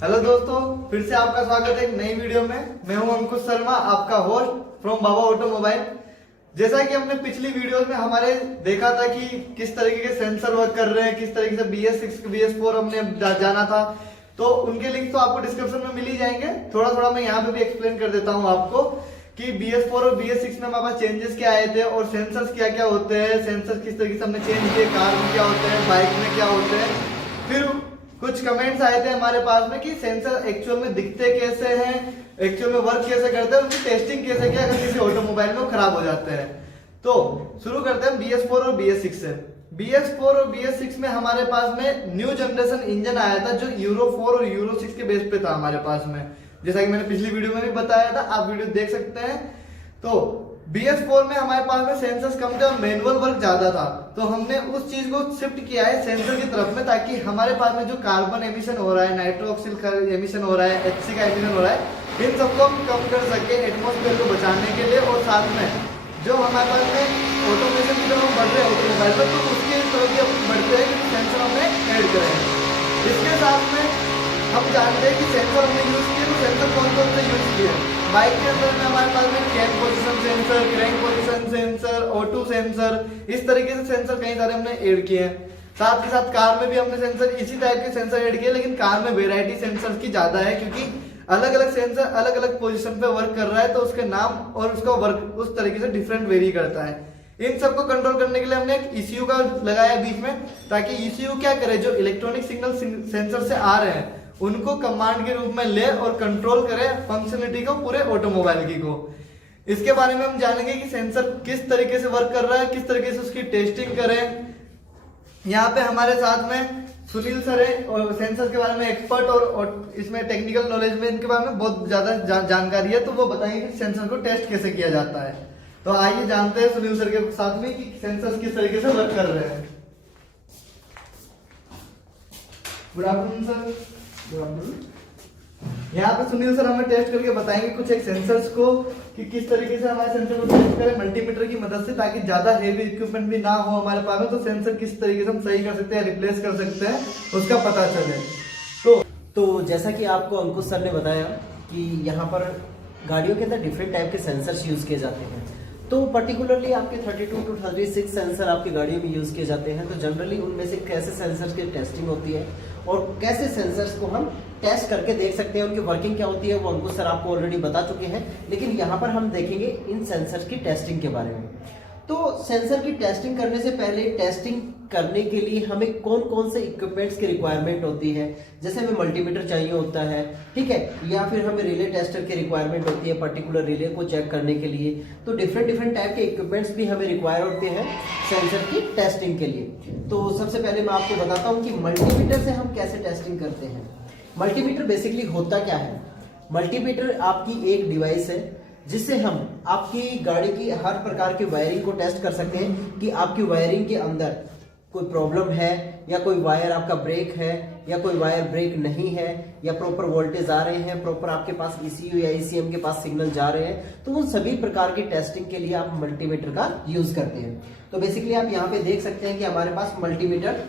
Hello दोस्तों, फिर से आपका स्वागत है एक नई वीडियो में। मैं हूं अंकुश शर्मा, आपका होस्ट फ्रॉम बाबा ऑटोमोबाइल। जैसा कि हमने पिछली वीडियोस में हमारे देखा था कि किस तरीके के सेंसर वर्क कर रहे हैं, किस तरीके से BS6 BS4 हमने जाना था, तो उनके लिंक तो आपको डिस्क्रिप्शन में मिल ही जाएंगे। थोड़ा थोड़ा मैं यहाँ पे भी एक्सप्लेन कर देता हूँ आपको कि BS4 और BS6 में हमारे पास चेंजेस क्या आए थे और सेंसर्स क्या क्या होते हैं, सेंसर्स किस तरीके से हमने चेंज किए, कार में क्या होते हैं, बाइक में क्या होते हैं। फिर कुछ कमेंट्स आए थे हमारे पास में कि सेंसर एक्चुअल में दिखते कैसे हैं, एक्चुअल में वर्क कैसे करते हैं, उनकी टेस्टिंग कैसे किया अगर किसी ऑटोमोबाइल में खराब हो जाते हैं। तो शुरू करते हैं BS4 और BS6 से। BS4 और BS6 में हमारे पास में न्यू जनरेशन इंजन आया था जो यूरो 4 और यूरो 6 के बेस पे था हमारे पास में, जैसा कि मैंने पिछली वीडियो में भी बताया था, आप वीडियो देख सकते हैं। तो BS4 में हमारे पास में सेंसर्स कम थे और मैनुअल वर्क ज्यादा था, तो हमने उस चीज को शिफ्ट किया है सेंसर की तरफ में, ताकि हमारे पास में जो कार्बन एमिशन हो रहा है, नाइट्रोक्सिल का एमिशन हो रहा है, HC का एमिशन हो रहा है, इन सबको हम कम कर सके एटमोस्फेयर को बचाने के लिए। और साथ में जो हमारे पास में ऑटोमेशन की तरफ बढ़ रहे हैं ऑटोमोबाइल पर, तो उसके तरफ भी हम बढ़ते हैं कि सेंसर हमें ऐड करें। इसके साथ में हम जानते हैं कि सेंसर हमने यूज किए, तो सेंसर कौन कौन से यूज किए। बाइक के अंदर में हमारे पास में cam position sensor, crank position sensor, O2 sensor, इस तरीके से सेंसर कई सारे हमने ऐड किए हैं। साथ के साथ कार में भी हमने सेंसर इसी टाइप के सेंसर ऐड किए, लेकिन कार में वेराइटी सेंसर की ज्यादा है, क्योंकि अलग अलग सेंसर अलग अलग पोजीशन पे वर्क कर रहा है, तो उसके नाम और उसका वर्क उस तरीके से डिफरेंट वेरी करता है। इन सबको कंट्रोल करने के लिए हमने एक ECU का लगाया बीच में, ताकि ECU क्या करे, जो इलेक्ट्रॉनिक सिग्नल सेंसर से आ रहे हैं उनको कमांड के रूप में ले और कंट्रोल करे फंक्शनलिटी को पूरे ऑटोमोबाइल की को। इसके बारे में हम जानेंगे कि सेंसर किस तरीके से वर्क कर रहा है, किस तरीके से उसकी टेस्टिंग करें। यहाँ पे हमारे साथ में सुनील सर है और सेंसर के बारे में एक्सपर्ट और इसमें टेक्निकल नॉलेज में इनके बारे में बहुत ज्यादा जानकारी है, तो वो बताएंगे कि सेंसर को टेस्ट कैसे किया जाता है। तो आइए जानते हैं सुनील सर के साथ में कि सेंसर किस तरीके से वर्क कर रहे हैं। Good afternoon sir. यहाँ पे सुनील सर हमें टेस्ट करके बताएंगे कुछ एक सेंसर्स को कि किस तरीके से हमारे सेंसर को टेस्ट करें मल्टीमीटर की मदद से, ताकि ज्यादा हेवी इक्विपमेंट भी ना हो हमारे पास में, तो सेंसर किस तरीके से हम सही कर सकते हैं, रिप्लेस कर सकते हैं, उसका पता चले। तो जैसा कि आपको अंकुश सर ने बताया कि यहाँ पर गाड़ियों के अंदर डिफरेंट टाइप के सेंसर्स यूज किए जाते हैं। तो पर्टिकुलरली आपके 32 to 36 सेंसर आपकी गाड़ियों में यूज किए जाते हैं। तो जनरली उनमें से कैसे सेंसर्स की टेस्टिंग होती है और कैसे सेंसर्स को हम टेस्ट करके देख सकते हैं, उनकी वर्किंग क्या होती है, वो अंकुश सर आपको ऑलरेडी बता चुके हैं। लेकिन यहाँ पर हम देखेंगे इन सेंसर्स की टेस्टिंग के बारे में। तो सेंसर की टेस्टिंग करने से पहले टेस्टिंग करने के लिए हमें कौन कौन से इक्विपमेंट्स की रिक्वायरमेंट होती है, जैसे हमें मल्टीमीटर चाहिए होता है, ठीक है, या फिर हमें रिले टेस्टर की रिक्वायरमेंट होती है पर्टिकुलर रिले को चेक करने के लिए। तो डिफरेंट टाइप के इक्विपमेंट्स भी हमें रिक्वायर होते हैं सेंसर की टेस्टिंग के लिए। तो सबसे पहले मैं आपको बताता हूँ कि मल्टीमीटर से हम कैसे टेस्टिंग करते हैं। मल्टीमीटर बेसिकली होता क्या है। मल्टीमीटर आपकी एक डिवाइस है जिससे हम आपकी गाड़ी की हर प्रकार की वायरिंग को टेस्ट कर सकते हैं कि आपकी वायरिंग के अंदर कोई प्रॉब्लम है, या कोई वायर आपका ब्रेक है, या कोई वायर ब्रेक नहीं है, या प्रॉपर वोल्टेज आ रहे हैं, प्रॉपर आपके पास ECU या ECM के पास सिग्नल जा रहे हैं। तो उन सभी प्रकार की टेस्टिंग के लिए आप मल्टीमीटर का यूज करते हैं। तो बेसिकली आप यहाँ पे देख सकते हैं कि हमारे पास मल्टीमीटर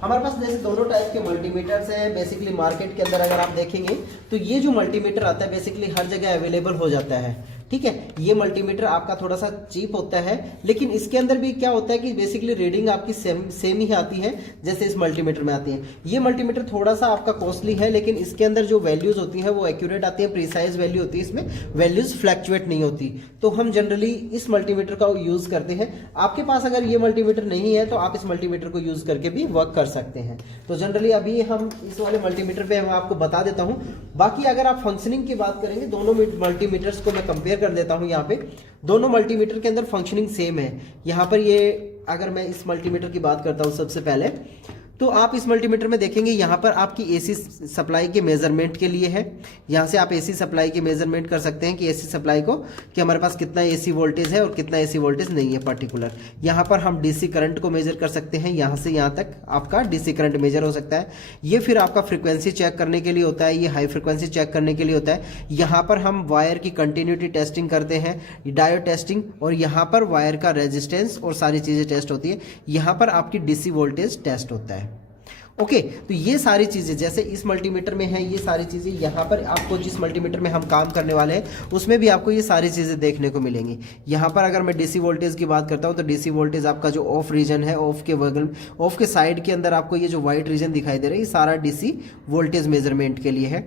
हमारे पास जैसे दोनों टाइप के मल्टीमीटर्स हैं। बेसिकली मार्केट के अंदर अगर आप देखेंगे तो ये जो मल्टीमीटर आता है बेसिकली हर जगह अवेलेबल हो जाता है, ठीक है। ये मल्टीमीटर आपका थोड़ा सा चीप होता है, लेकिन इसके अंदर भी क्या होता है कि बेसिकली रीडिंग आपकी सेम ही आती है जैसे इस मल्टीमीटर में आती है। ये मल्टीमीटर थोड़ा सा आपका कॉस्टली है, लेकिन इसके अंदर जो वैल्यूज होती है वो एक्यूरेट आती है, प्रिसाइज वैल्यू होती है, इसमें वैल्यूज फ्लैक्चुएट नहीं होती। तो हम जनरली इस मल्टीमीटर का यूज करते हैं। आपके पास अगर ये मल्टीमीटर नहीं है तो आप इस मल्टीमीटर को यूज करके भी वर्क कर सकते हैं। तो जनरली अभी हम इस वाले मल्टीमीटर पे मैं आपको बता देता हूं। बाकी अगर आप फंक्शनिंग की बात करेंगे, दोनों मल्टीमीटर्स को मैं कंपेयर कर देता हूं। यहाँ पे दोनों मल्टीमीटर के अंदर फंक्शनिंग सेम है। यहाँ पर ये अगर मैं इस मल्टीमीटर की बात करता हूं सबसे पहले, तो आप इस मल्टीमीटर में देखेंगे यहाँ पर आपकी AC सप्लाई के मेजरमेंट के लिए है। यहाँ से आप AC सप्लाई की मेजरमेंट कर सकते हैं कि AC सप्लाई को कि हमारे पास कितना AC वोल्टेज है और कितना AC वोल्टेज नहीं है पर्टिकुलर। यहाँ पर हम DC करंट को मेजर कर सकते हैं, यहाँ से यहाँ तक आपका DC करंट मेजर हो सकता है। ये फिर आपका फ्रीक्वेंसी चेक करने के लिए होता है, ये हाई फ्रीक्वेंसी चेक करने के लिए होता है। यहाँ पर हम वायर की कंटिन्यूटी टेस्टिंग करते हैं, डायोड टेस्टिंग, और यहाँ पर वायर का रेजिस्टेंस और सारी चीज़ें टेस्ट होती है। यहाँ पर आपकी DC वोल्टेज टेस्ट होता है। ओके, तो ये सारी चीज़ें जैसे इस मल्टीमीटर में है, ये सारी चीज़ें यहाँ पर आपको जिस मल्टीमीटर में हम काम करने वाले हैं उसमें भी आपको ये सारी चीज़ें देखने को मिलेंगी। यहाँ पर अगर मैं डीसी वोल्टेज की बात करता हूँ तो डीसी वोल्टेज आपका जो ऑफ रीजन है, ऑफ के बगल, ऑफ के साइड के अंदर आपको ये जो वाइट रीजन दिखाई दे रहा है, ये सारा डीसी वोल्टेज मेजरमेंट के लिए है।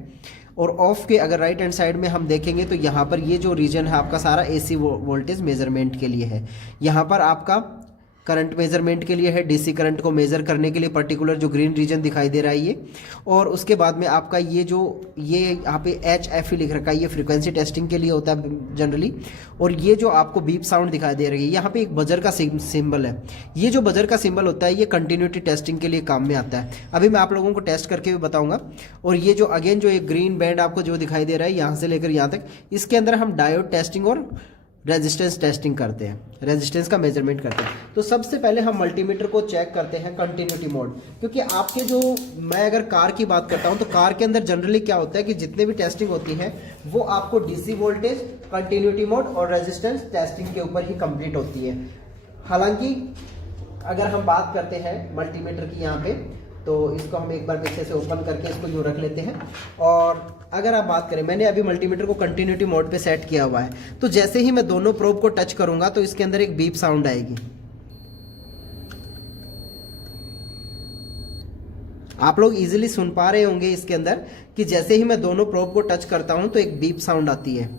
और ऑफ के अगर राइट हैंड साइड में हम देखेंगे तो यहाँ पर ये जो रीजन है आपका सारा एसी वोल्टेज मेजरमेंट के लिए है। यहाँ पर आपका करंट मेजरमेंट के लिए है, डीसी करंट को मेज़र करने के लिए पर्टिकुलर जो ग्रीन रीजन दिखाई दे रहा है ये। और उसके बाद में आपका ये यहाँ पे HF लिख रखा है, ये फ्रीक्वेंसी टेस्टिंग के लिए होता है जनरली। और ये जो आपको बीप साउंड दिखाई दे रही है, यहाँ पे एक बजर का सिंबल है। ये जो बजर का सिंबल होता है ये कंटिन्यूटी टेस्टिंग के लिए काम में आता है। अभी मैं आप लोगों को टेस्ट करके भी बताऊंगा। और ये जो अगेन जो एक ग्रीन बैंड आपको जो दिखाई दे रहा है यहाँ से लेकर यहाँ तक, इसके अंदर हम डायोड टेस्टिंग और रेजिस्टेंस टेस्टिंग करते हैं, रेजिस्टेंस का मेजरमेंट करते हैं। तो सबसे पहले हम मल्टीमीटर को चेक करते हैं कंटिन्यूटी मोड, क्योंकि आपके जो मैं अगर कार की बात करता हूं तो कार के अंदर जनरली क्या होता है कि जितने भी टेस्टिंग होती है वो आपको डीसी वोल्टेज, कंटिन्यूटी मोड और रेजिस्टेंस टेस्टिंग के ऊपर ही कंप्लीट होती है। हालांकि अगर हम बात करते हैं मल्टीमीटर की यहाँ पे, तो इसको हम एक बार पीछे से ओपन करके इसको यूँ रख लेते हैं। और अगर आप बात करें, मैंने अभी मल्टीमीटर को कंटिन्यूटी मोड पे सेट किया हुआ है, तो जैसे ही मैं दोनों प्रोब को टच करूंगा तो इसके अंदर एक बीप साउंड आएगी। आप लोग इजीली सुन पा रहे होंगे इसके अंदर कि जैसे ही मैं दोनों प्रोब को टच करता हूं तो एक बीप साउंड आती है।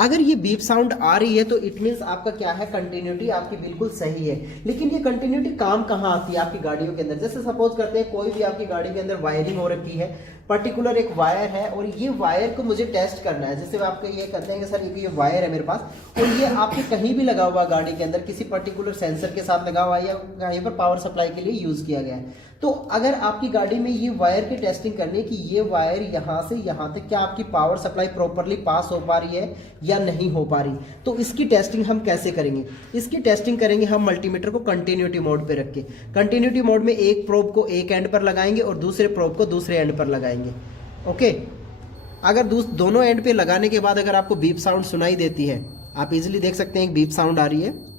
अगर ये बीप साउंड आ रही है तो इट मीन्स आपका क्या है, कंटिन्यूटी आपकी बिल्कुल सही है। लेकिन ये कंटिन्यूटी काम कहाँ आती है आपकी गाड़ियों के अंदर? जैसे सपोज करते हैं कोई भी आपकी गाड़ी के अंदर वायरिंग हो रखी है, पर्टिकुलर एक वायर है और ये वायर को मुझे टेस्ट करना है। जैसे आपको ये कहते हैं कि सर ये वायर है मेरे पास और ये आपके कहीं भी लगा हुआ गाड़ी के अंदर किसी पर्टिकुलर सेंसर के साथ लगा हुआ है या कहीं पर पावर सप्लाई के लिए यूज किया गया है। तो अगर आपकी गाड़ी में ये वायर की टेस्टिंग करनी है कि ये वायर यहाँ से यहाँ तक क्या आपकी पावर सप्लाई प्रॉपरली पास हो पा रही है या नहीं हो पा रही, तो इसकी टेस्टिंग हम कैसे करेंगे? इसकी टेस्टिंग करेंगे हम मल्टीमीटर को कंटिन्यूटी मोड पे रख के। कंटिन्यूटी मोड में एक प्रोब को एक एंड पर लगाएंगे और दूसरे प्रोब को दूसरे एंड पर लगाएंगे। ओके, अगर दोनों एंड पे लगाने के बाद अगर आपको बीप साउंड सुनाई देती है, आप इजीली देख सकते हैं एक बीप साउंड आ रही है।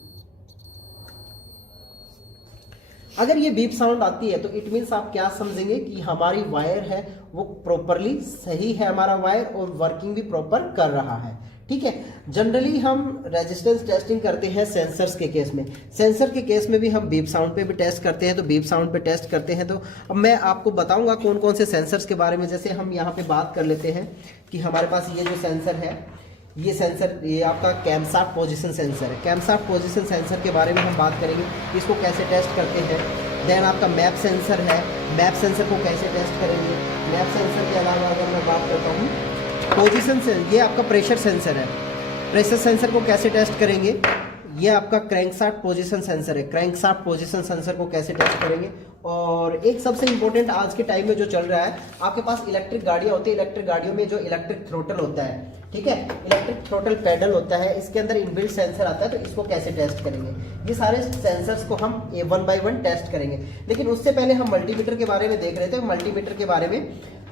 अगर ये बीप साउंड आती है तो इट मीन्स आप क्या समझेंगे कि हमारी वायर है वो प्रॉपरली सही है, हमारा वायर और वर्किंग भी प्रॉपर कर रहा है। ठीक है, जनरली हम रेजिस्टेंस टेस्टिंग करते हैं सेंसर्स के केस में। सेंसर के केस में भी हम बीप साउंड पे भी टेस्ट करते हैं, तो बीप साउंड पे टेस्ट करते हैं। तो अब मैं आपको बताऊंगा कौन कौन से सेंसर्स के बारे में। जैसे हम यहाँ पे बात कर लेते हैं कि हमारे पास ये जो सेंसर है, ये सेंसर ये आपका कैमशाफ्ट पोजीशन सेंसर है। कैमशाफ्ट पोजीशन सेंसर के बारे में हम बात करेंगे, इसको कैसे टेस्ट करते हैं। देन आपका मैप सेंसर है, मैप सेंसर को कैसे टेस्ट करेंगे। मैप सेंसर के अलावा अगर मैं बात करता हूँ पोजीशन से, ये आपका प्रेशर सेंसर है। प्रेशर सेंसर को कैसे टेस्ट करेंगे, ये आपका क्रैंकशाफ्ट पोजीशन सेंसर है। क्रैंकशाफ्ट पोजीशन सेंसर को कैसे टेस्ट करेंगे। और एक सबसे इंपॉर्टेंट आज के टाइम में जो चल रहा है, आपके पास इलेक्ट्रिक गाड़ियां होती है, इलेक्ट्रिक गाड़ियों में जो इलेक्ट्रिक थ्रोटल होता है, ठीक है, इलेक्ट्रिक थ्रोटल पेडल होता है, इसके अंदर इनबिल्ट सेंसर आता है। तो इसको कैसे टेस्ट करेंगे, ये सारे सेंसर्स को हम वन बाय वन टेस्ट करेंगे। लेकिन उससे पहले हम मल्टीमीटर के बारे में देख रहे थे। मल्टीमीटर के बारे में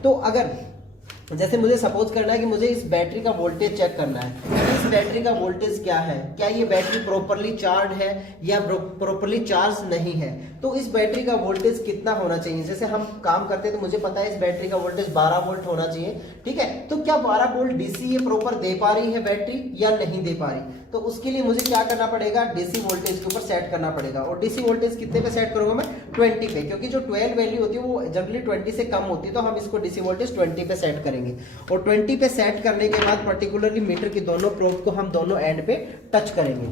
तो अगर जैसे मुझे सपोज करना है कि मुझे इस बैटरी का वोल्टेज चेक करना है, इस बैटरी का वोल्टेज क्या है, क्या ये बैटरी प्रॉपरली चार्ज है या प्रॉपरली चार्ज नहीं है, तो इस बैटरी का वोल्टेज कितना होना चाहिए। जैसे हम काम करते हैं तो मुझे पता है इस बैटरी का वोल्टेज 12 वोल्ट होना चाहिए। ठीक है, तो क्या 12 वोल्ट डीसी ये प्रॉपर दे पा रही है बैटरी या नहीं दे पा रही, तो उसके लिए मुझे क्या करना पड़ेगा, डीसी वोल्टेज के ऊपर सेट करना पड़ेगा। और डीसी वोल्टेज कितने पे सेट करूंगा मैं, 20 पे, क्योंकि जो 12 वैल्यू होती है वो जनरली 20 से कम होती है, तो हम इसको डीसी वोल्टेज 20 पे सेट करेंगे। और 20 पे सेट करने के बाद पर्टिकुलरली मीटर की दोनों प्रोब को हम दोनों एंड पे टच करेंगे।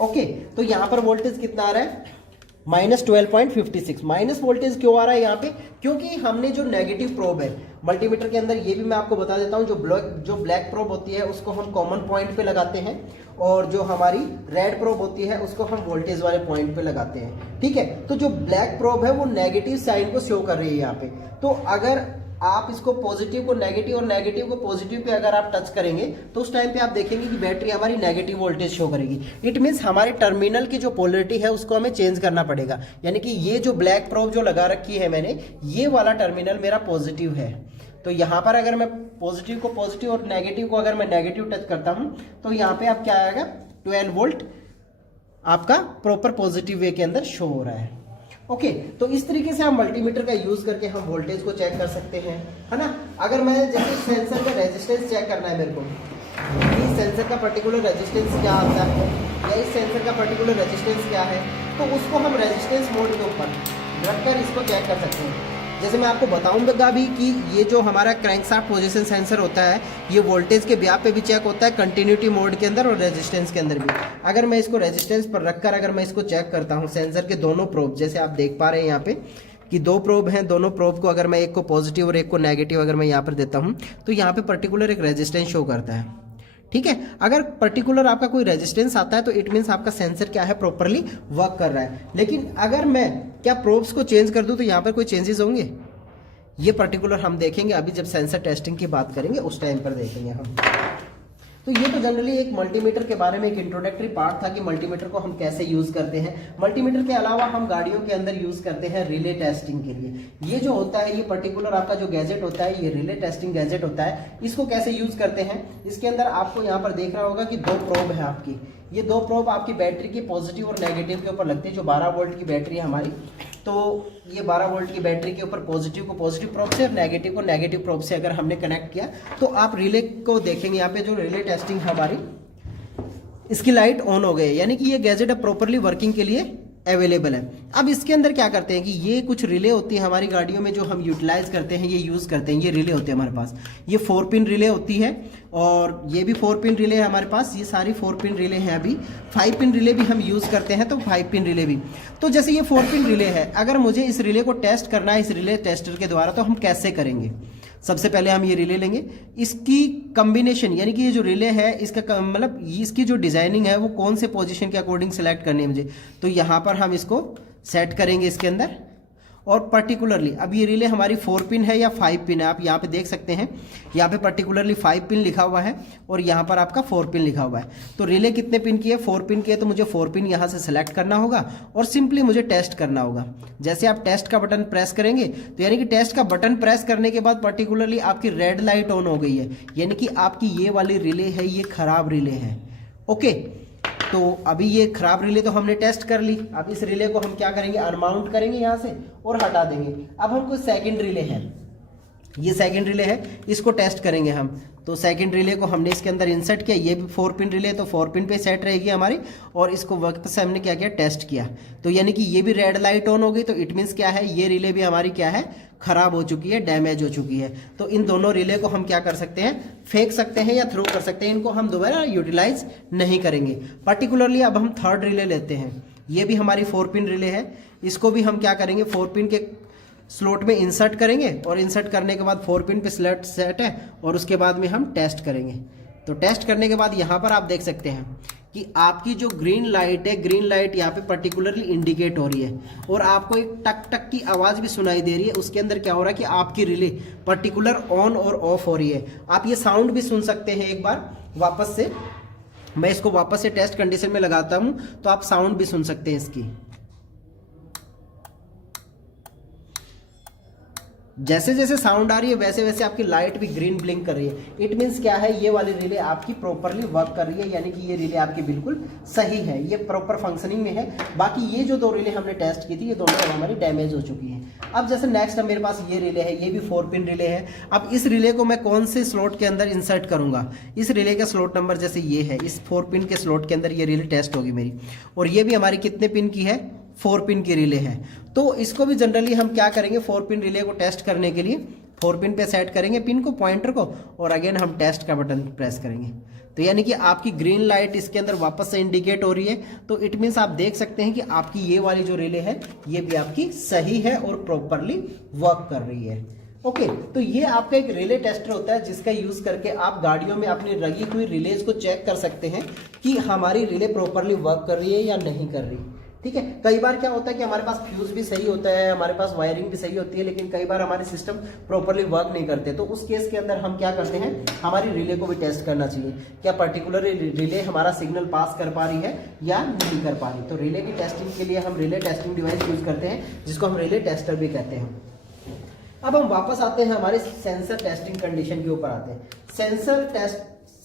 ओके, तो यहां पर वोल्टेज कितना आ रहा है, -12.56। माइनस वोल्टेज क्यों आ रहा है यहाँ पे, क्योंकि हमने जो नेगेटिव प्रोब है मल्टीमीटर के अंदर, ये भी मैं आपको बता देता हूँ, जो ब्लैक प्रोब होती है उसको हम कॉमन पॉइंट पे लगाते हैं और जो हमारी रेड प्रोब होती है उसको हम वोल्टेज वाले पॉइंट पे लगाते हैं। ठीक है, तो जो ब्लैक प्रोब है वो नेगेटिव साइन को शो कर रही है यहाँ पे। तो अगर आप इसको पॉजिटिव को नेगेटिव और नेगेटिव को पॉजिटिव पे अगर आप टच करेंगे तो उस टाइम पे आप देखेंगे कि बैटरी हमारी नेगेटिव वोल्टेज शो करेगी। इट मींस हमारे टर्मिनल की जो पोलरिटी है उसको हमें चेंज करना पड़ेगा। यानी कि ये जो ब्लैक प्रोब जो लगा रखी है मैंने, ये वाला टर्मिनल मेरा पॉजिटिव है, तो यहाँ पर अगर मैं पॉजिटिव को पॉजिटिव और नेगेटिव को अगर मैं नेगेटिव टच करता हूँ तो यहाँ पे आप क्या आएगा, 12 वोल्ट आपका प्रॉपर पॉजिटिव वे के अंदर शो हो रहा है। ओके, तो इस तरीके से हम मल्टीमीटर का यूज करके हम वोल्टेज को चेक कर सकते हैं, है ना। अगर मैं जैसे सेंसर का रेजिस्टेंस चेक करना है मेरे को, इस सेंसर का पर्टिकुलर रेजिस्टेंस क्या आता है या इस सेंसर का पर्टिकुलर रेजिस्टेंस क्या है, तो उसको हम रेजिस्टेंस मोड के ऊपर रखकर इसको चेक कर सकते हैं। जैसे मैं आपको बताऊंगा भी कि ये जो हमारा क्रैंकशाफ्ट पोजीशन सेंसर होता है ये वोल्टेज के ब्याह पे भी चेक होता है, कंटिन्यूटी मोड के अंदर और रेजिस्टेंस के अंदर भी। अगर मैं इसको रेजिस्टेंस पर रखकर अगर मैं इसको चेक करता हूँ सेंसर के दोनों प्रोब, जैसे आप देख पा रहे हैं यहाँ पे कि दो प्रोब हैं, दोनों प्रोब को अगर मैं एक को पॉजिटिव और एक को नेगेटिव अगर मैं यहाँ पर देता हूँ तो यहाँ पे पर्टिकुलर एक रेजिस्टेंस शो करता है, ठीक है। अगर पर्टिकुलर आपका कोई रेजिस्टेंस आता है तो इट मीन्स आपका सेंसर क्या है, प्रॉपरली वर्क कर रहा है। लेकिन अगर मैं क्या प्रोब्स को चेंज कर दूं तो यहाँ पर कोई चेंजेस होंगे, ये पर्टिकुलर हम देखेंगे अभी जब सेंसर टेस्टिंग की बात करेंगे उस टाइम पर देखेंगे हम। तो ये तो जनरली एक मल्टीमीटर के बारे में एक इंट्रोडक्टरी पार्ट था कि मल्टीमीटर को हम कैसे यूज करते हैं। मल्टीमीटर के अलावा हम गाड़ियों के अंदर यूज करते हैं रिले टेस्टिंग के लिए। ये जो होता है, ये पर्टिकुलर आपका जो गैजेट होता है, ये रिले टेस्टिंग गैजेट होता है। इसको कैसे यूज करते हैं, इसके अंदर आपको यहाँ पर देख रहा होगा कि दो प्रोब है आपकी। ये दो प्रोब आपकी बैटरी की पॉजिटिव और नेगेटिव के ऊपर लगती है। जो 12 वोल्ट की बैटरी है हमारी, तो ये 12 वोल्ट की बैटरी के ऊपर पॉजिटिव को पॉजिटिव प्रोब से और नेगेटिव को नेगेटिव प्रोब से अगर हमने कनेक्ट किया तो आप रिले को देखेंगे। यहाँ पे जो रिले टेस्टिंग है हमारी, इसकी लाइट ऑन हो गई, यानी कि ये गैजेट अब प्रॉपरली वर्किंग के लिए अवेलेबल है। अब इसके अंदर क्या करते हैं कि ये कुछ रिले होती है हमारी गाड़ियों में जो हम यूटिलाइज करते हैं, ये यूज करते हैं। ये रिले होते हैं हमारे पास, ये 4 पिन रिले होती है और ये भी 4 पिन रिले है हमारे पास। ये सारी 4 पिन रिले हैं। अभी 5 पिन रिले भी हम यूज करते हैं, तो 5 पिन रिले भी। तो जैसे ये 4 पिन रिले है, अगर मुझे इस रिले को टेस्ट करना है इस रिले टेस्टर के द्वारा, तो हम कैसे करेंगे। सबसे पहले हम ये रिले लेंगे, इसकी कॉम्बिनेशन यानी कि ये जो रिले है इसका मतलब इसकी जो डिजाइनिंग है वो कौन से पोजीशन के अकॉर्डिंग सेलेक्ट करनी है मुझे, तो यहाँ पर हम इसको सेट करेंगे इसके अंदर। और पर्टिकुलरली अब ये रिले हमारी 4 पिन है या 5 पिन है, आप यहाँ पे देख सकते हैं, यहाँ पे पर्टिकुलरली 5 पिन लिखा हुआ है और यहाँ पर आपका 4 पिन लिखा हुआ है। तो रिले कितने पिन की है, 4 पिन की है, तो मुझे 4 पिन यहाँ से सेलेक्ट करना होगा और सिंपली मुझे टेस्ट करना होगा। जैसे आप टेस्ट का बटन प्रेस करेंगे तो यानी कि टेस्ट का बटन प्रेस करने के बाद पर्टिकुलरली आपकी रेड लाइट ऑन हो गई है, यानी कि आपकी ये वाली रिले है ये खराब रिले है। ओके, तो अभी ये खराब रिले तो हमने टेस्ट कर ली। अब इस रिले को हम क्या करेंगे, अनमाउंट करेंगे यहाँ से और हटा देंगे। अब हमको सेकंड रिले है, ये सेकंड रिले है, इसको टेस्ट करेंगे हम। तो सेकंड रिले को हमने इसके अंदर इंसर्ट किया, ये भी 4 पिन रिले, तो 4 पिन पे सेट रहेगी हमारी। और इसको वक्त से हमने क्या किया, टेस्ट किया, तो यानी कि ये भी रेड लाइट ऑन हो गई। तो इट मीन्स क्या है, ये रिले भी हमारी क्या है, खराब हो चुकी है, डैमेज हो चुकी है। तो इन दोनों रिले को हम क्या कर सकते हैं, फेंक सकते हैं या थ्रो कर सकते हैं, इनको हम दोबारा यूटिलाइज नहीं करेंगे। पर्टिकुलरली अब हम थर्ड रिले लेते हैं, ये भी हमारी 4 पिन रिले है। इसको भी हम क्या करेंगे, 4 पिन के स्लॉट में इंसर्ट करेंगे और इंसर्ट करने के बाद 4 पिन पे स्लॉट सेट है और उसके बाद में हम टेस्ट करेंगे। तो टेस्ट करने के बाद यहाँ पर आप देख सकते हैं कि आपकी जो ग्रीन लाइट है, ग्रीन लाइट यहाँ पे पर्टिकुलरली इंडिकेट हो रही है और आपको एक टक टक की आवाज़ भी सुनाई दे रही है। उसके अंदर क्या हो रहा है कि आपकी रिले पर्टिकुलर ऑन और ऑफ हो रही है। आप ये साउंड भी सुन सकते हैं एक बार वापस से, मैं इसको वापस से टेस्ट कंडीशन में लगाता हूँ तो आप साउंड भी सुन सकते हैं इसकी। जैसे जैसे साउंड आ रही है वैसे वैसे आपकी लाइट भी ग्रीन ब्लिंक कर रही है। इट मीन्स क्या है, ये वाली रिले आपकी प्रॉपरली वर्क कर रही है, यानी कि ये रिले आपकी बिल्कुल सही है, ये प्रॉपर फंक्शनिंग में है। बाकी ये जो 2 रिले हमने टेस्ट की थी ये दोनों हमारी डैमेज हो चुकी है। अब जैसे नेक्स्ट मेरे पास ये रिले है, ये भी 4 पिन रिले है। अब इस रिले को मैं कौन से स्लॉट के अंदर इंसर्ट करूंगा, इस रिले का स्लॉट नंबर जैसे ये है, इस 4 पिन के स्लॉट के अंदर ये रिले टेस्ट होगी मेरी। और ये भी हमारी कितने पिन की है, 4 पिन की रिले है। तो इसको भी जनरली हम क्या करेंगे, 4 पिन रिले को टेस्ट करने के लिए 4 पिन पे सेट करेंगे पिन को, पॉइंटर को, और अगेन हम टेस्ट का बटन प्रेस करेंगे। तो यानी कि आपकी ग्रीन लाइट इसके अंदर वापस से इंडिकेट हो रही है। तो इट मीन्स आप देख सकते हैं कि आपकी ये वाली जो रिले है ये भी आपकी सही है और प्रॉपरली वर्क कर रही है। ओके, तो ये आपका एक रिले टेस्टर होता है जिसका यूज करके आप गाड़ियों में अपनी लगी हुई रिलेज को चेक कर सकते हैं कि हमारी रिले प्रॉपरली वर्क कर रही है या नहीं कर रही। ठीक है, कई बार क्या होता है कि हमारे पास फ्यूज भी सही होता है, हमारे पास वायरिंग भी सही होती है, लेकिन कई बार हमारे सिस्टम प्रॉपरली वर्क नहीं करते। तो उस केस के अंदर हम क्या करते हैं, हमारी रिले को भी टेस्ट करना चाहिए, क्या पर्टिकुलर रिले हमारा सिग्नल पास कर पा रही है या नहीं कर पा रही। तो रिले की टेस्टिंग के लिए हम रिले टेस्टिंग डिवाइस यूज करते हैं जिसको हम रिले टेस्टर भी कहते हैं। अब हम वापस आते हैं हमारे सेंसर टेस्टिंग कंडीशन के ऊपर आते हैं।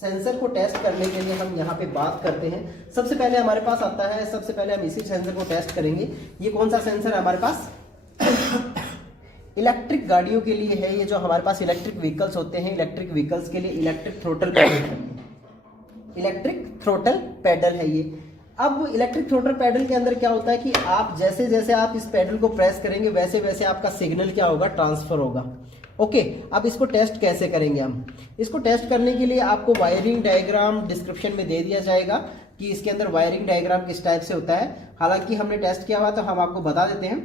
सेंसर को टेस्ट करने के लिए हम यहाँ पे बात करते हैं। सबसे पहले हमारे पास आता है, सबसे पहले हम इसी सेंसर को टेस्ट करेंगे। ये कौन सा सेंसर है हमारे पास? इलेक्ट्रिक गाड़ियों के लिए है ये, जो हमारे पास इलेक्ट्रिक व्हीकल्स होते हैं, इलेक्ट्रिक व्हीकल्स के लिए electric throttle pedal, electric throttle pedal है ये। अब इलेक्ट्रिक थ्रोटल पैडल के अंदर क्या होता है कि आप जैसे जैसे आप इस पैडल को प्रेस करेंगे वैसे वैसे आपका सिग्नल क्या होगा? ट्रांसफर होगा। ओके, अब इसको टेस्ट कैसे करेंगे हम? इसको टेस्ट करने के लिए आपको वायरिंग डायग्राम डिस्क्रिप्शन में दे दिया जाएगा कि इसके अंदर वायरिंग डायग्राम किस टाइप से होता है। हालांकि हमने टेस्ट किया हुआ तो हम आपको बता देते हैं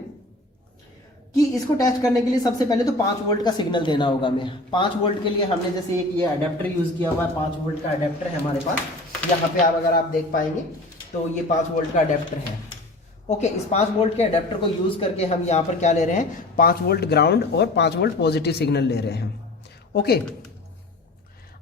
कि इसको टेस्ट करने के लिए सबसे पहले तो 5 वोल्ट का सिग्नल देना होगा हमें। 5 वोल्ट के लिए हमने जैसे एक ये अडेप्टर यूज़ किया हुआ है, 5 वोल्ट का अडेप्टर है हमारे पास। यहाँ पे आप अगर आप देख पाएंगे तो ये 5 वोल्ट का अडेप्टर है। ओके, इस 5 वोल्ट के अडेप्टर को यूज़ करके हम यहाँ पर क्या ले रहे हैं? 5 वोल्ट ग्राउंड और 5 वोल्ट पॉजिटिव सिग्नल ले रहे हैं। ओके,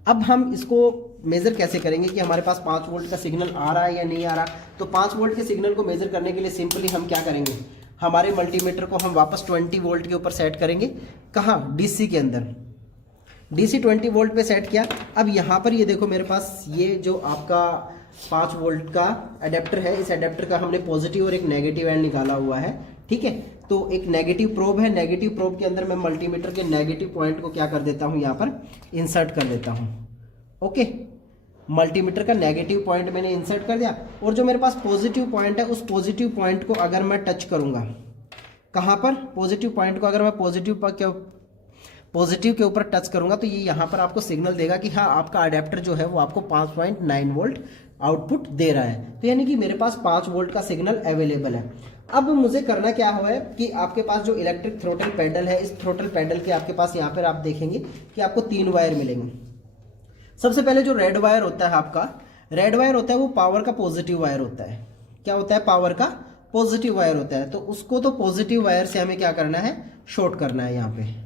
अब हम इसको मेज़र कैसे करेंगे कि हमारे पास 5 वोल्ट का सिग्नल आ रहा है या नहीं आ रहा? तो 5 वोल्ट के सिग्नल को मेज़र करने के लिए सिंपली हम क्या करेंगे? हमारे मल्टीमीटर को हम वापस 20 वोल्ट के ऊपर सेट करेंगे। कहाँ? डीसी के अंदर। डीसी 20 वोल्ट पे सेट किया। अब यहाँ पर ये देखो मेरे पास ये जो आपका 5 वोल्ट का अडेप्टर है, इस अडेप्टर का हमने पॉजिटिव और एक नेगेटिव एंड निकाला हुआ है। ठीक है, तो एक नेगेटिव प्रोब है, नेगेटिव प्रोब के अंदर मैं मल्टीमीटर के नेगेटिव पॉइंट को क्या कर देता हूँ? यहाँ पर इंसर्ट कर देता हूँ। ओके, मल्टीमीटर का नेगेटिव पॉइंट मैंने इंसर्ट कर दिया और जो मेरे पास पॉजिटिव पॉइंट है उस पॉजिटिव पॉइंट को अगर मैं टच करूंगा, कहाँ पर? पॉजिटिव पॉइंट को अगर मैं पॉजिटिव के ऊपर टच करूंगा तो ये यहाँ पर आपको सिग्नल देगा कि हाँ, आपका अडेप्टर जो है वो आपको 5.9 वोल्ट आउटपुट दे रहा है। तो यानी कि मेरे पास 5 वोल्ट का सिग्नल अवेलेबल है। अब मुझे करना क्या हुआ है कि आपके पास जो इलेक्ट्रिक थ्रोटल पैडल है, इस थ्रोटल पैडल के आपके पास यहाँ पर आप देखेंगे कि आपको 3 वायर मिलेंगे। सबसे पहले जो रेड वायर होता है आपका, रेड वायर होता है वो पावर का पॉजिटिव वायर होता है। क्या होता है? पावर का पॉजिटिव वायर होता है। तो उसको तो पॉजिटिव वायर से हमें क्या करना है? शॉर्ट करना है। यहाँ पे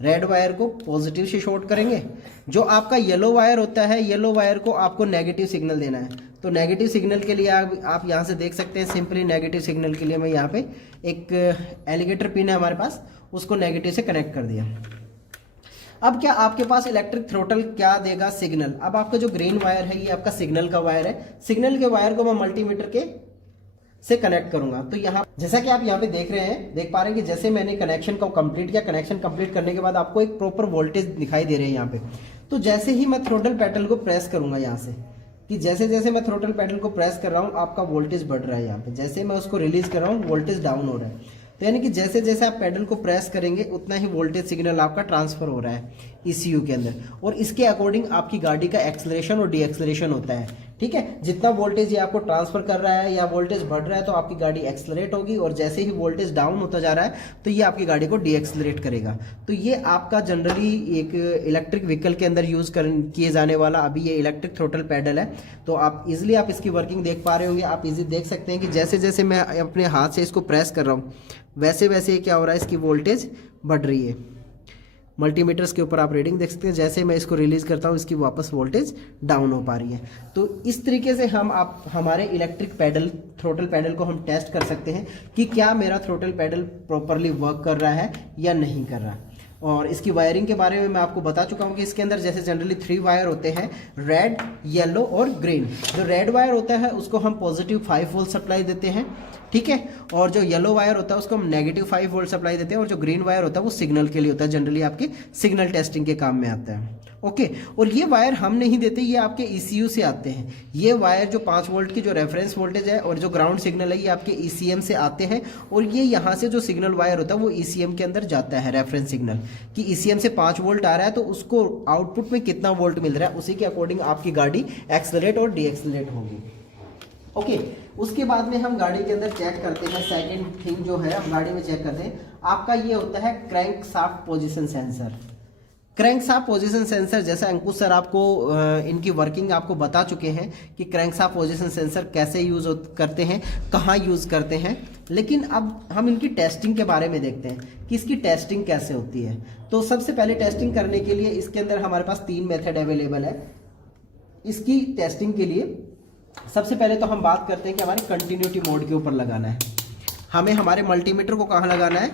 रेड वायर को पॉजिटिव से शॉर्ट करेंगे। जो आपका येलो वायर होता है, येलो वायर को आपको नेगेटिव सिग्नल देना है। तो नेगेटिव सिग्नल के लिए आप यहाँ से देख सकते हैं, सिंपली नेगेटिव सिग्नल के लिए मैं यहाँ पे एक एलिगेटर पिन है हमारे पास, उसको नेगेटिव से कनेक्ट कर दिया। अब क्या आपके पास इलेक्ट्रिक थ्रोटल क्या देगा? सिग्नल। अब आपका जो ग्रीन वायर है ये आपका सिग्नल का वायर है। सिग्नल के वायर को मैं मल्टीमीटर के से कनेक्ट करूंगा। तो यहाँ जैसा कि आप यहाँ पे देख रहे हैं, देख पा रहे हैं कि जैसे मैंने कनेक्शन को कंप्लीट किया, कनेक्शन कंप्लीट करने के बाद आपको एक प्रॉपर वोल्टेज दिखाई दे रहे हैं यहाँ पे। तो जैसे ही मैं थ्रोटल पैडल को प्रेस करूंगा यहाँ से, कि जैसे जैसे मैं थ्रोटल पैडल को प्रेस कर रहा हूँ आपका वोल्टेज बढ़ रहा है। यहाँ पे जैसे मैं उसको रिलीज कर रहा हूँ वोल्टेज डाउन हो रहा है। तो यानी कि जैसे जैसे आप पैडल को प्रेस करेंगे उतना ही वोल्टेज सिग्नल आपका ट्रांसफर हो रहा है ECU के अंदर, और इसके अकॉर्डिंग आपकी गाड़ी का एक्सेलरेशन और डी एक्सेलरेशन होता है। ठीक है, जितना वोल्टेज ये आपको ट्रांसफर कर रहा है या वोल्टेज बढ़ रहा है तो आपकी गाड़ी एक्सेलरेट होगी, और जैसे ही वोल्टेज डाउन होता जा रहा है तो ये आपकी गाड़ी को डी एक्सेलरेट करेगा। तो ये आपका जनरली एक इलेक्ट्रिक व्हीकल के अंदर यूज किए जाने वाला अभी ये इलेक्ट्रिक थ्रोटल पैडल है। तो आप इजिली आप इसकी वर्किंग देख पा रहे होंगे। आप इजी देख सकते हैं कि जैसे जैसे मैं अपने हाथ से इसको प्रेस कर रहा हूँ वैसे वैसे क्या हो रहा है, इसकी वोल्टेज बढ़ रही है। मल्टीमीटर्स के ऊपर आप रीडिंग देख सकते हैं, जैसे मैं इसको रिलीज करता हूँ इसकी वापस वोल्टेज डाउन हो पा रही है। तो इस तरीके से हम आप हमारे इलेक्ट्रिक पैडल थ्रोटल पैडल को हम टेस्ट कर सकते हैं कि क्या मेरा थ्रोटल पैडल प्रॉपरली वर्क कर रहा है या नहीं कर रहा। और इसकी वायरिंग के बारे में मैं आपको बता चुका हूँ कि इसके अंदर जैसे जनरली 3 वायर होते हैं, रेड, येलो और ग्रीन। जो रेड वायर होता है उसको हम पॉजिटिव 5 वोल्ट सप्लाई देते हैं। ठीक है, और जो येलो वायर होता है उसको हम नेगेटिव 5 वोल्ट सप्लाई देते हैं, और जो ग्रीन वायर होता है वो सिग्नल के लिए होता है, जनरली आपके सिग्नल टेस्टिंग के काम में आता है। ओके, और ये वायर हम नहीं देते, ये आपके ECU से आते हैं। ये वायर जो 5 वोल्ट की जो रेफरेंस वोल्टेज है और जो ग्राउंड सिग्नल है ये आपके ECM से आते हैं, और ये यहाँ से जो सिग्नल वायर होता है वो ECM के अंदर जाता है। रेफरेंस सिग्नल कि ECM से 5 वोल्ट आ रहा है तो उसको आउटपुट में कितना वोल्ट मिल रहा है उसी के अकॉर्डिंग आपकी गाड़ी एक्सेलरेट और डी एक्सेलरेट होगी। ओके, उसके बाद में हम गाड़ी के अंदर चेक करते हैं। सेकंड थिंग जो है हम गाड़ी में चेक करते हैं, आपका ये होता है crank shaft position sensor. Crank shaft position sensor, जैसे अंकुश सर आपको इनकी वर्किंग आपको बता चुके हैं कि क्रैंक शाफ्ट पोजीशन सेंसर कैसे यूज करते हैं, कहाँ यूज करते हैं, लेकिन अब हम इनकी टेस्टिंग के बारे में देखते हैं कि इसकी टेस्टिंग कैसे होती है। तो सबसे पहले टेस्टिंग करने के लिए इसके अंदर हमारे पास 3 मेथड अवेलेबल है। इसकी टेस्टिंग के लिए सबसे पहले तो हम बात करते हैं कि हमारे कंटिन्यूटी मोड के ऊपर लगाना है। हमें हमारे मल्टीमीटर को कहाँ लगाना है?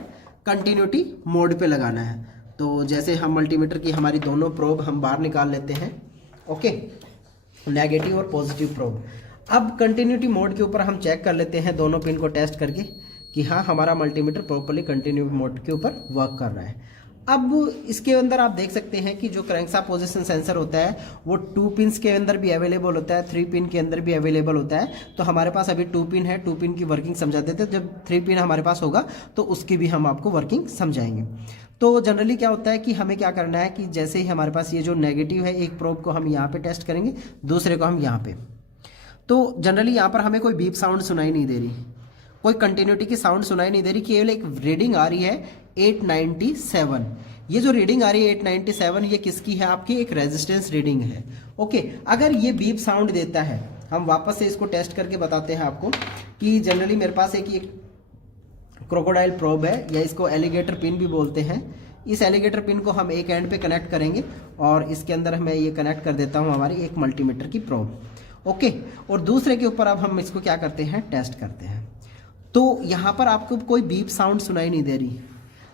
कंटिन्यूटी मोड पे लगाना है। तो जैसे हम मल्टीमीटर की हमारी दोनों प्रोब हम बाहर निकाल लेते हैं। ओके, नेगेटिव और पॉजिटिव प्रोब। अब कंटिन्यूटी मोड के ऊपर हम चेक कर लेते हैं दोनों पिन को टेस्ट करके कि हाँ हमारा मल्टीमीटर प्रॉपर्ली कंटिन्यूटी मोड के ऊपर वर्क कर रहा है। अब इसके अंदर आप देख सकते हैं कि जो क्रैंकशाफ्ट पोजीशन सेंसर होता है वो 2 पिन्स के अंदर भी अवेलेबल होता है, 3 पिन के अंदर भी अवेलेबल होता है। तो हमारे पास अभी 2 पिन है, 2 पिन की वर्किंग समझा देते हैं। जब 3 पिन हमारे पास होगा तो उसकी भी हम आपको वर्किंग समझाएंगे। तो जनरली क्या होता है कि हमें क्या करना है कि जैसे ही हमारे पास ये जो नेगेटिव है, एक प्रोब को हम यहाँ पे टेस्ट करेंगे, दूसरे को हम यहाँ पे। तो जनरली यहाँ पर हमें कोई बीप साउंड सुनाई नहीं दे रही, कोई कंटिन्यूटी की साउंड सुनाई नहीं दे रही, केवल एक रीडिंग आ रही है 897। ये जो रीडिंग आ रही है 897, ये किसकी है? आपकी एक रेजिस्टेंस रीडिंग है। ओके, अगर ये बीप साउंड देता है, हम वापस से इसको टेस्ट करके बताते हैं आपको कि जनरली मेरे पास एक क्रोकोडाइल प्रोब है, या इसको एलिगेटर पिन भी बोलते हैं। इस एलिगेटर पिन को हम एक एंड पे कनेक्ट करेंगे और इसके अंदर मैं ये कनेक्ट कर देता हूँ हमारी एक मल्टीमीटर की प्रोब। ओके, और दूसरे के ऊपर अब हम इसको क्या करते हैं? टेस्ट करते हैं। तो यहाँ पर आपको कोई बीप साउंड सुनाई नहीं दे रही।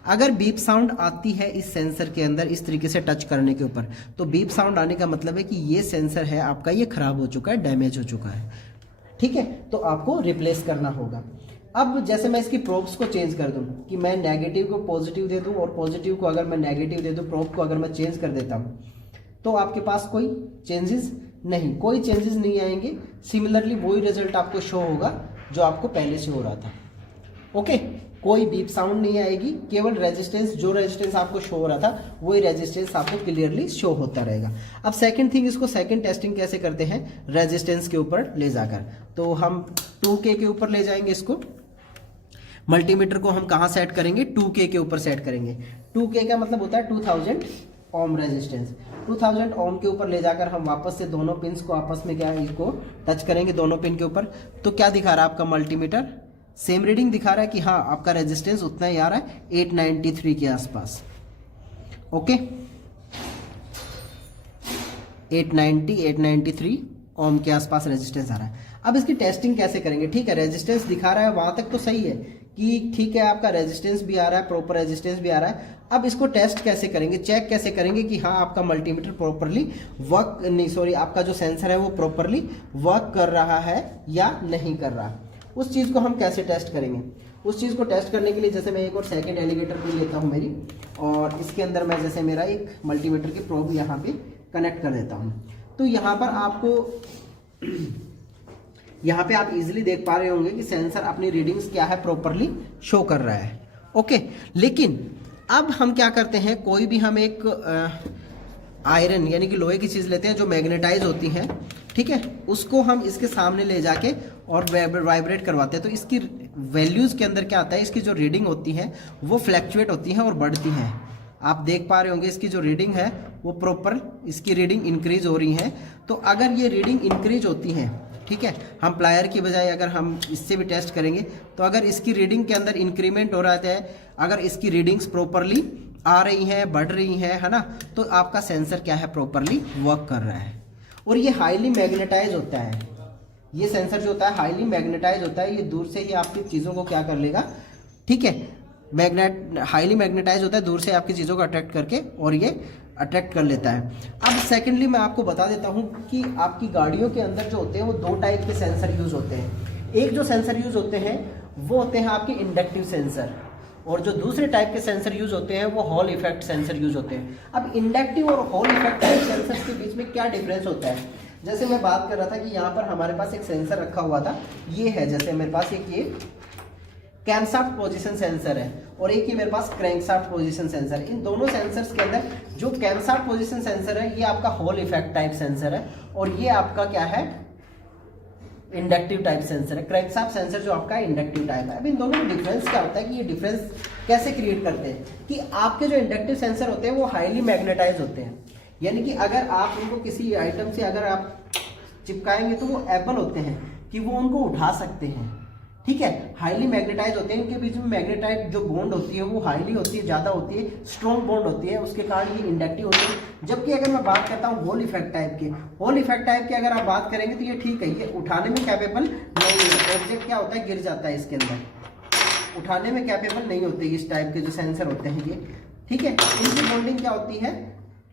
अगर बीप साउंड आती है इस सेंसर के अंदर इस तरीके से टच करने के ऊपर, तो बीप साउंड आने का मतलब है कि ये सेंसर है आपका, ये खराब हो चुका है, डैमेज हो चुका है। ठीक है, तो आपको रिप्लेस करना होगा। अब जैसे मैं इसकी प्रोब्स को चेंज कर दूं कि मैं नेगेटिव को पॉजिटिव दे दूं और पॉजिटिव को अगर मैं नेगेटिव दे दूं, प्रोब को अगर मैं चेंज कर देता हूं, तो आपके पास कोई चेंजेस नहीं, कोई चेंजेस नहीं आएंगे। सिमिलरली वही रिजल्ट आपको शो होगा जो आपको पहले से हो रहा था। ओके, कोई बीप साउंड नहीं आएगी, केवल रेजिस्टेंस, जो रेजिस्टेंस आपको शो हो रहा था वही रेजिस्टेंस आपको क्लियरली शो होता रहेगा। अब सेकंड थिंग, इसको सेकंड टेस्टिंग कैसे करते हैं? रेजिस्टेंस के ऊपर ले जाकर, तो हम 2K के ऊपर ले जाएंगे इसको। मल्टीमीटर को हम कहाँ सेट करेंगे? 2K के ऊपर सेट करेंगे। 2K का मतलब होता है 2000 ओम रेजिस्टेंस। 2000 ओम के ऊपर ले जाकर हम वापस से दोनों पिन्स को आपस में क्या इसको टच करेंगे दोनों पिन के ऊपर। तो क्या दिखा रहा है आपका मल्टीमीटर? सेम रीडिंग दिखा रहा है कि हाँ आपका रेजिस्टेंस उतना ही आ रहा है, 893 के आसपास। ओके, 893 ओम के आसपास रेजिस्टेंस आ रहा है। अब इसकी टेस्टिंग कैसे करेंगे? ठीक है, रेजिस्टेंस दिखा रहा है, वहां तक तो सही है कि ठीक है आपका रेजिस्टेंस भी आ रहा है, प्रॉपर रेजिस्टेंस भी आ रहा है। अब इसको टेस्ट कैसे करेंगे, चेक कैसे करेंगे कि हाँ आपका मल्टीमीटर प्रॉपरली वर्क, नहीं सॉरी, आपका जो सेंसर है वो प्रॉपरली वर्क कर रहा है या नहीं कर रहा, उस चीज़ को हम कैसे टेस्ट करेंगे? उस चीज़ को टेस्ट करने के लिए जैसे मैं एक और सेकंड एलिगेटर पिन लेता हूँ मेरी, और इसके अंदर मैं जैसे मेरा एक मल्टीमीटर की प्रोब यहाँ पे कनेक्ट कर देता हूँ। तो यहाँ पर आपको यहाँ पे आप इजीली देख पा रहे होंगे कि सेंसर अपनी रीडिंग्स क्या है प्रॉपरली शो कर रहा है। ओके, लेकिन अब हम क्या करते हैं, कोई भी हम एक आयरन यानी कि लोहे की चीज़ लेते हैं जो मैग्नेटाइज होती है, ठीक है, उसको हम इसके सामने ले जाके और वाइब्रेट करवाते हैं। तो इसकी वैल्यूज़ के अंदर क्या आता है, इसकी जो रीडिंग होती है वो फ्लैक्चुएट होती है और बढ़ती हैं। आप देख पा रहे होंगे इसकी जो रीडिंग है वो प्रॉपर, इसकी रीडिंग इंक्रीज हो रही है। तो अगर ये रीडिंग इंक्रीज होती है, ठीक है, हम प्लायर की बजाय अगर हम इससे भी टेस्ट करेंगे, तो अगर इसकी रीडिंग के अंदर इंक्रीमेंट हो रहा है, अगर इसकी रीडिंग्स प्रॉपरली आ रही हैं, बढ़ रही हैं, है ना, तो आपका सेंसर क्या है, प्रॉपरली वर्क कर रहा है। और ये हाईली मैग्नेटाइज होता है, ये सेंसर जो होता है हाईली मैग्नेटाइज होता है, ये दूर से ही आपकी चीज़ों को क्या कर लेगा, ठीक है, हाईली मैग्नेटाइज होता है, दूर से आपकी चीज़ों को अट्रैक्ट करके और ये अट्रैक्ट कर लेता है। अब सेकेंडली मैं आपको बता देता हूँ कि आपकी गाड़ियों के अंदर जो होते हैं वो 2 टाइप के सेंसर यूज होते हैं। एक जो सेंसर यूज होते हैं वो होते हैं आपके इंडक्टिव सेंसर, और जो दूसरे टाइप के सेंसर यूज होते हैं वो हॉल इफेक्ट सेंसर यूज होते हैं। अब इंडक्टिव और हॉल इफेक्ट सेंसर के बीच में क्या डिफरेंस होता है? जैसे मैं बात कर रहा था कि यहाँ पर हमारे पास एक सेंसर रखा हुआ था, ये है, जैसे मेरे पास एक ये कैमशाफ्ट पोजीशन सेंसर है और एक ही मेरे पास क्रैंकशाफ्ट पोजीशन सेंसर। इन दोनों सेंसर्स के अंदर जो कैमशाफ्ट पोजीशन सेंसर है ये आपका हॉल इफेक्ट टाइप सेंसर है, और ये आपका क्या है, इंडक्टिव टाइप सेंसर है। क्रैंकशाफ्ट सेंसर जो आपका इंडक्टिव टाइप है। अब इन दोनों में डिफरेंस क्या होता है कि ये डिफरेंस कैसे क्रिएट करते हैं कि आपके जो इंडक्टिव सेंसर होते हैं वो हाईली मैग्नेटाइज होते हैं, यानी कि अगर आप उनको किसी आइटम से अगर आप चिपकाएंगे तो वो एबल होते हैं कि वो उनको उठा सकते हैं, ठीक है। हाईली मैग्नेटाइज होते हैं, इनके बीच में मैग्नेटाइट जो बॉन्ड होती है वो हाईली होती है, ज्यादा होती है, स्ट्रॉन्ग बॉन्ड होती है, उसके कारण ये इंडक्टिव होती है। जबकि अगर मैं बात करता हूँ होल इफेक्ट टाइप के, होल इफेक्ट टाइप के अगर आप बात करेंगे तो ये ठीक है, ये उठाने में कैपेबल नहीं है, ऑब्जेक्ट क्या होता है गिर जाता है इसके अंदर, उठाने में कैपेबल नहीं होते इस टाइप के जो सेंसर होते हैं ये, ठीक है। इनकी बॉन्डिंग क्या होती है,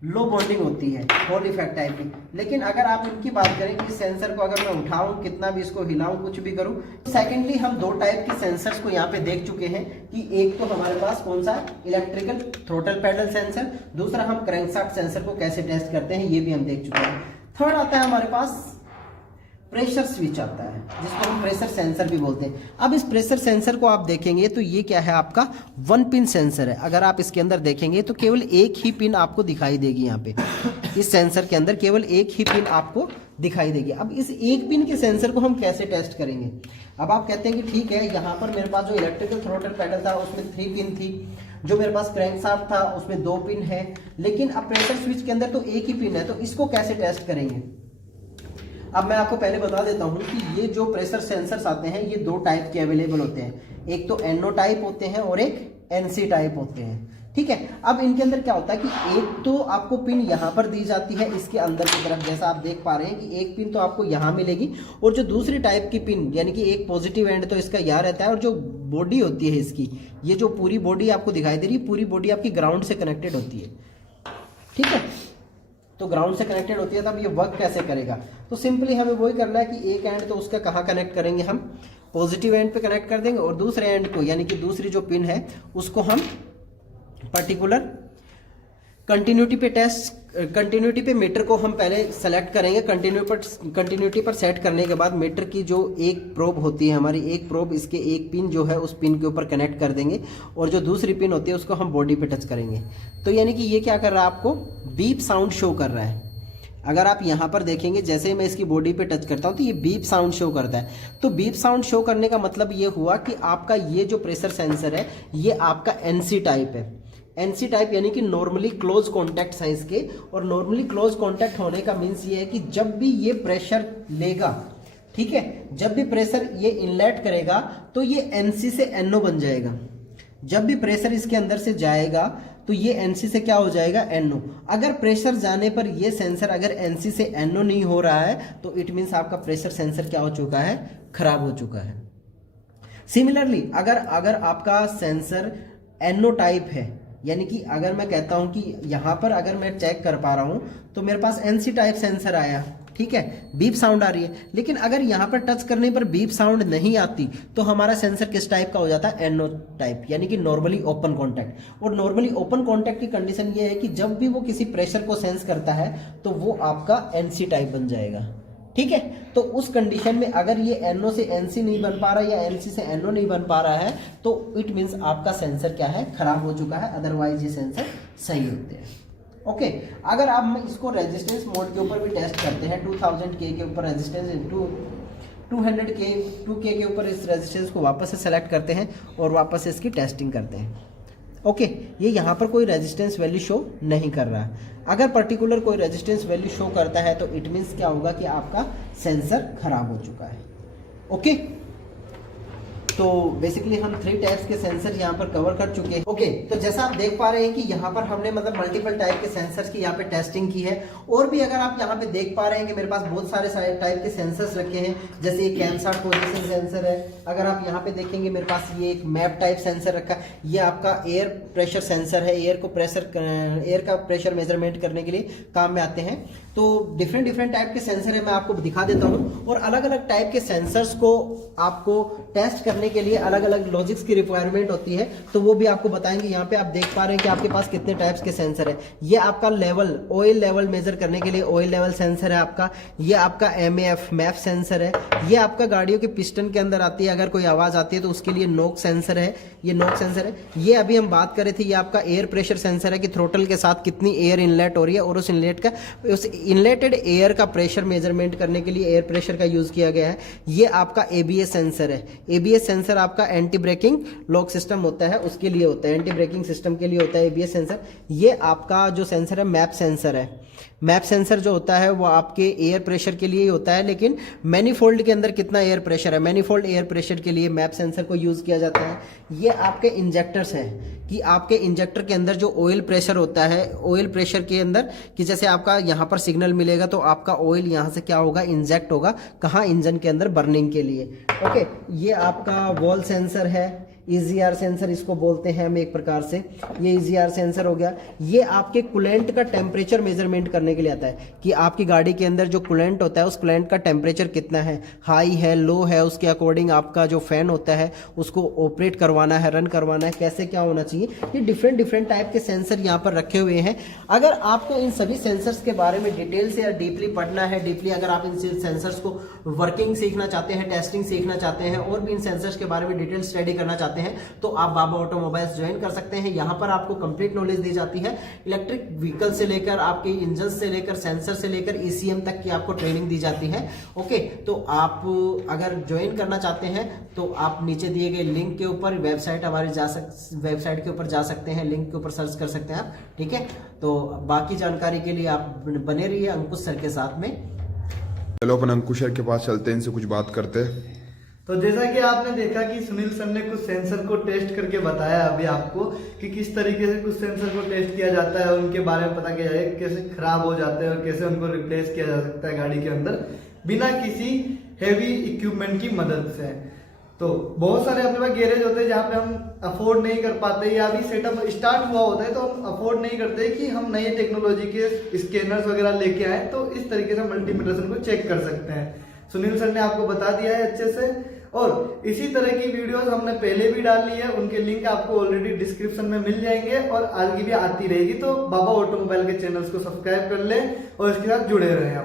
लो बॉन्डिंग होती है हॉल इफेक्ट टाइप की। लेकिन अगर आप इनकी बात करें कि सेंसर को अगर मैं उठाऊं, कितना भी इसको हिलाऊं, कुछ भी करूं, सेकेंडली हम दो टाइप के सेंसर्स को यहाँ पे देख चुके हैं कि एक तो हमारे पास कौन सा इलेक्ट्रिकल थ्रोटल पैडल सेंसर, दूसरा हम क्रैंकशाफ्ट सेंसर को कैसे टेस्ट करते हैं ये भी हम देख चुके हैं। थर्ड आता है हमारे पास प्रेशर स्विच आता है, जिसको हम प्रेशर सेंसर भी बोलते हैं। अब इस प्रेशर सेंसर को आप देखेंगे तो ये क्या है, आपका 1 पिन सेंसर है। अगर आप इसके अंदर देखेंगे तो केवल एक ही पिन आपको दिखाई देगी। यहाँ पे इस सेंसर के अंदर केवल एक ही पिन आपको दिखाई देगी। अब इस एक पिन के सेंसर को हम कैसे टेस्ट करेंगे? अब आप कहते हैं कि ठीक है, यहाँ पर मेरे पास जो इलेक्ट्रिकल थ्रोटल पैडल था उसमें 3 पिन थी, जो मेरे पास क्रैंकशाफ्ट था उसमें 2 पिन है, लेकिन अब प्रेशर स्विच के अंदर तो एक ही पिन है, तो इसको कैसे टेस्ट करेंगे? अब मैं आपको पहले बता देता हूं कि ये जो प्रेशर सेंसर्स आते हैं ये 2 टाइप के अवेलेबल होते हैं। एक तो NO टाइप होते हैं और एक NC टाइप होते हैं, ठीक है। अब इनके अंदर क्या होता है कि एक तो आपको पिन यहाँ पर दी जाती है इसके अंदर की तरफ, जैसा आप देख पा रहे हैं कि एक पिन तो आपको यहाँ मिलेगी, और जो दूसरी टाइप की पिन यानी कि एक पॉजिटिव एंड तो इसका यहाँ रहता है, और जो बॉडी होती है इसकी, ये जो पूरी बॉडी आपको दिखाई दे रही है, पूरी बॉडी आपकी ग्राउंड से कनेक्टेड होती है, ठीक है। तो ग्राउंड से कनेक्टेड होती है, तब ये वर्क कैसे करेगा? तो सिंपली हमें वही करना है कि एक एंड तो उसका कहाँ कनेक्ट करेंगे, हम पॉजिटिव एंड पे कनेक्ट कर देंगे, और दूसरे एंड को यानी कि दूसरी जो पिन है उसको हम पर्टिकुलर कंटिन्यूटी पे मीटर को हम पहले सेलेक्ट करेंगे। कंटिन्यूटी पर सेट करने के बाद मीटर की जो एक प्रोब होती है हमारी, एक प्रोब इसके एक पिन जो है उस पिन के ऊपर कनेक्ट कर देंगे, और जो दूसरी पिन होती है उसको हम बॉडी पे टच करेंगे। तो यानी कि ये क्या कर रहा है, आपको बीप साउंड शो कर रहा है। अगर आप यहाँ पर देखेंगे, जैसे ही मैं इसकी बॉडी पे टच करता हूँ तो ये बीप साउंड शो करता है। तो बीप साउंड शो करने का मतलब ये हुआ कि आपका ये जो प्रेशर सेंसर है ये आपका NC टाइप है। NC टाइप यानी कि नॉर्मली क्लोज कॉन्टैक्ट साइज के, और नॉर्मली क्लोज कॉन्टैक्ट होने का मीन्स ये है कि जब भी ये प्रेशर लेगा, ठीक है, जब भी प्रेशर ये इनलेट करेगा तो ये NC से NO बन जाएगा। जब भी प्रेशर इसके अंदर से जाएगा तो ये NC से क्या हो जाएगा, NO। अगर प्रेशर जाने पर ये सेंसर अगर NC से NO नहीं हो रहा है तो इट मीन्स आपका प्रेशर सेंसर क्या हो चुका है, खराब हो चुका है। सिमिलरली अगर आपका सेंसर NO टाइप है, यानी कि अगर मैं कहता हूं कि यहां पर अगर मैं चेक कर पा रहा हूं तो मेरे पास NC टाइप सेंसर आया, ठीक है, बीप साउंड आ रही है, लेकिन अगर यहां पर टच करने पर बीप साउंड नहीं आती तो हमारा सेंसर किस टाइप का हो जाता है, NO टाइप, यानी कि नॉर्मली ओपन कॉन्टैक्ट। और नॉर्मली ओपन कॉन्टैक्ट की कंडीशन ये है कि जब भी वो किसी प्रेशर को सेंस करता है तो वो आपका NC टाइप बन जाएगा, ठीक है। तो उस कंडीशन में अगर ये NO से NC नहीं बन पा रहा है या NC से NO नहीं बन पा रहा है तो इट मीन्स आपका सेंसर क्या है, खराब हो चुका है, अदरवाइज ये सेंसर सही होते हैं। ओके, अगर आप इसको रेजिस्टेंस मोड के ऊपर भी टेस्ट करते हैं, 2000K के ऊपर रेजिस्टेंस, 200K 2K के ऊपर इस रेजिस्टेंस को वापस से सेलेक्ट करते हैं और वापस से इसकी टेस्टिंग करते हैं। ओके, ये यहाँ पर कोई रेजिस्टेंस वैल्यू शो नहीं कर रहा है। अगर पर्टिकुलर कोई रेजिस्टेंस वैल्यू शो करता है तो इट मीन्स क्या होगा कि आपका सेंसर खराब हो चुका है। ओके, तो बेसिकली हम 3 टाइप्स के सेंसर यहाँ पर कवर कर चुके हैं। ओके, तो जैसा आप देख पा रहे हैं कि यहाँ पर हमने मतलब मल्टीपल टाइप के सेंसर्स की यहाँ पे टेस्टिंग की है। और भी अगर आप यहाँ पे देख पा रहे हैं कि मेरे पास बहुत सारे टाइप के सेंसर्स रखे हैं, जैसे ये कैमशाफ्ट पोजीशन सेंसर है। अगर आप यहाँ पे देखेंगे मेरे पास ये एक मैप टाइप सेंसर रखा है, ये आपका एयर प्रेशर सेंसर है, एयर का प्रेशर मेजरमेंट करने के लिए काम में आते हैं। तो डिफरेंट टाइप के सेंसर है, मैं आपको दिखा देता हूँ। और अलग अलग टाइप के सेंसर्स को आपको टेस्ट करने के लिए अलग अलग लॉजिक्स की रिक्वायरमेंट होती है, तो वो भी आपको बताएंगे। यहाँ पे आप देख पा रहे हैं कि आपके पास कितने टाइप्स के सेंसर है। ये आपका लेवल, ऑयल लेवल मेजर करने के लिए ऑयल लेवल सेंसर है आपका। ये आपका MAF सेंसर है। ये आपका गाड़ियों के पिस्टन के अंदर आती है, अगर कोई आवाज आती है तो उसके लिए नोक सेंसर है, ये नोक सेंसर है। ये अभी हम बात कर रहे थे, ये आपका एयर प्रेशर सेंसर है कि थ्रोटल के साथ कितनी एयर इनलेट हो रही है, और उस इनलेटेड एयर का प्रेशर मेजरमेंट करने के लिए एयर प्रेशर का यूज किया गया है। ये आपका ABS सेंसर है। ABS सेंसर आपका एंटी ब्रेकिंग लॉक सिस्टम होता है, उसके लिए होता है, एंटी ब्रेकिंग सिस्टम के लिए होता है ABS सेंसर। ये आपका जो सेंसर है मैप सेंसर है। मैप सेंसर जो होता है वो आपके एयर प्रेशर के लिए ही होता है, लेकिन मैनीफोल्ड के अंदर कितना एयर प्रेशर है, मैनीफोल्ड एयर प्रेशर के लिए मैप सेंसर को यूज किया जाता है। ये आपके इंजेक्टर्स हैं कि आपके इंजेक्टर के अंदर जो ऑयल प्रेशर होता है, ऑयल प्रेशर के अंदर कि जैसे आपका यहाँ पर सिग्नल मिलेगा तो आपका ऑयल यहाँ से क्या होगा, इंजेक्ट होगा, कहाँ, इंजन के अंदर बर्निंग के लिए। ओके, ये आपका वॉल सेंसर है। EGR सेंसर इसको बोलते हैं हम एक प्रकार से। ये EGR सेंसर हो गया। ये आपके कूलेंट का टेम्परेचर मेजरमेंट करने के लिए आता है कि आपकी गाड़ी के अंदर जो कूलेंट होता है उस कूलेंट का टेम्परेचर कितना है, हाई है, लो है, उसके अकॉर्डिंग आपका जो फैन होता है उसको ऑपरेट करवाना है, रन करवाना है, कैसे क्या होना चाहिए। ये डिफरेंट डिफरेंट टाइप के सेंसर यहाँ पर रखे हुए हैं। अगर आपको इन सभी सेंसर्स के बारे में डिटेल से या डीपली पढ़ना है, डीपली अगर आप इन सेंसर्स को वर्किंग सीखना चाहते हैं, टेस्टिंग सीखना चाहते हैं और भी इन सेंसर्स के बारे में डिटेल स्टडी करना चाहते हैं तो आप बाबा ऑटोमोबाइल्स ज्वाइन कर सकते हैं। यहाँ पर आपको कंप्लीट नॉलेज दी जाती है, इलेक्ट्रिक व्हीकल से लेकर आपके इंजन से लेकर सेंसर से लेकर ECM तक की आपको ट्रेनिंग दी जाती है। ओके, तो आप अगर ज्वाइन करना चाहते हैं तो आप नीचे दिए गए लिंक के ऊपर वेबसाइट हमारी वेबसाइट के ऊपर जा सकते हैं, लिंक के ऊपर सर्च कर सकते हैं आप। ठीक है, तो बाकी जानकारी के लिए आप बने रहिए अंकुश सर के साथ में। चलो अपन अंकुश सर के पास चलते हैं, इनसे कुछ बात करते हैं। तो जैसा कि आपने देखा कि सुनील सर ने कुछ सेंसर को टेस्ट करके बताया अभी आपको कि किस तरीके से कुछ सेंसर को टेस्ट किया जाता है और उनके बारे में पता किया जाए कैसे खराब हो जाते हैं और कैसे उनको रिप्लेस किया जा सकता है गाड़ी के अंदर बिना किसी हेवी इक्विपमेंट की मदद से। तो बहुत सारे अपने पास गैरेज होते हैं जहाँ पे हम अफोर्ड नहीं कर पाते या अभी सेटअप स्टार्ट हुआ होता है तो हम अफोर्ड नहीं करते कि हम नई टेक्नोलॉजी के स्कैनर्स वगैरह लेके आए तो इस तरीके से मल्टीमीटर को चेक कर सकते हैं। सुनील सर ने आपको बता दिया है अच्छे से और इसी तरह की वीडियोस हमने पहले भी डाल ली है, उनके लिंक आपको ऑलरेडी डिस्क्रिप्शन में मिल जाएंगे और आगे भी आती रहेगी। तो बाबा ऑटोमोबाइल के चैनल्स को सब्सक्राइब कर लें और इसके साथ जुड़े रहें।